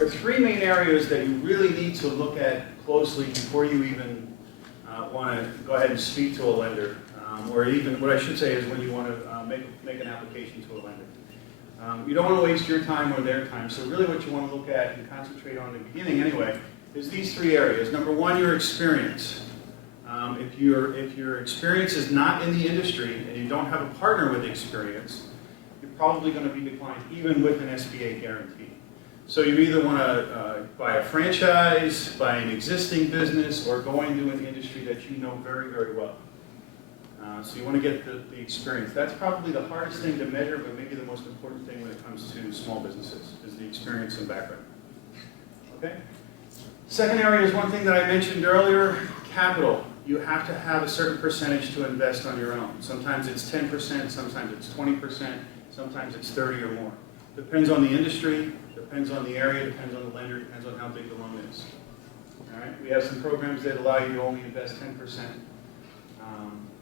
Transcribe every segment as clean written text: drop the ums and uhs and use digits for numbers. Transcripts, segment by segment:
there are three main areas that you really need to look at closely before you even want to go ahead and speak to a lender, or even what I should say is when you want to make an application to a lender. You don't want to waste your time or their time, so really what you want to look at and concentrate on in the beginning anyway is these three areas. Number one, your experience. If your experience is not in the industry and you don't have a partner with experience, you're probably going to be declined even with an SBA guarantee. So you either want to buy a franchise, buy an existing business, or go into an industry that you know very, very well. So you want to get the experience. That's probably the hardest thing to measure, but maybe the most important thing when it comes to small businesses, is the experience and background. Okay? Second area is one thing that I mentioned earlier, capital. You have to have a certain percentage to invest on your own. Sometimes it's 10%, sometimes it's 20%, sometimes it's 30 or more. Depends on the industry, depends on the area, depends on the lender, depends on how big the loan is. All right? We have some programs that allow you to only invest 10%,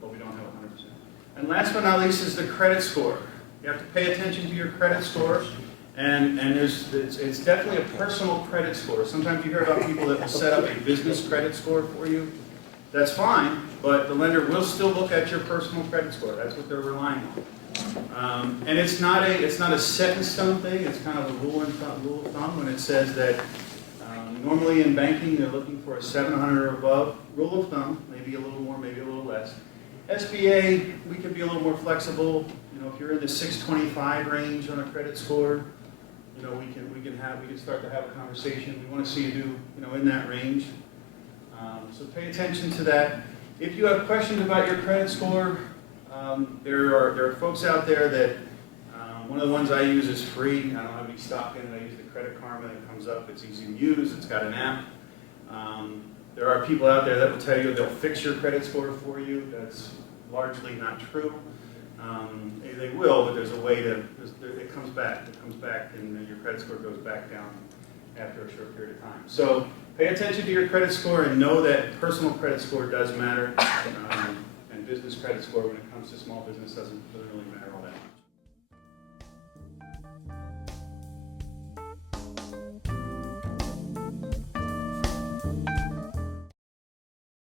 but we don't have 100%. And last but not least is the credit score. You have to pay attention to your credit score, and it's definitely a personal credit score. Sometimes you hear about people that will set up a business credit score for you. That's fine, but the lender will still look at your personal credit score. That's what they're relying on. And it's not a set in stone thing. It's kind of a rule of thumb when it says that normally in banking they're looking for a 700 or above. Rule of thumb, maybe a little more, maybe a little less. SBA, we can be a little more flexible. You know, if you're in the 625 range on a credit score, you know, we can start to have a conversation. We want to see you do, you know, in that range. So pay attention to that. If you have questions about your credit score, there are folks out there that, one of the ones I use is free. I don't have any stock in it. I use the Credit Karma. It comes up. It's easy to use. It's got an app. There are people out there that will tell you they'll fix your credit score for you. That's largely not true. They will, but there's a way to, it comes back. It comes back and your credit score goes back down after a short period of time. So pay attention to your credit score and know that personal credit score does matter, and business credit score when it comes to small business doesn't really matter all that much.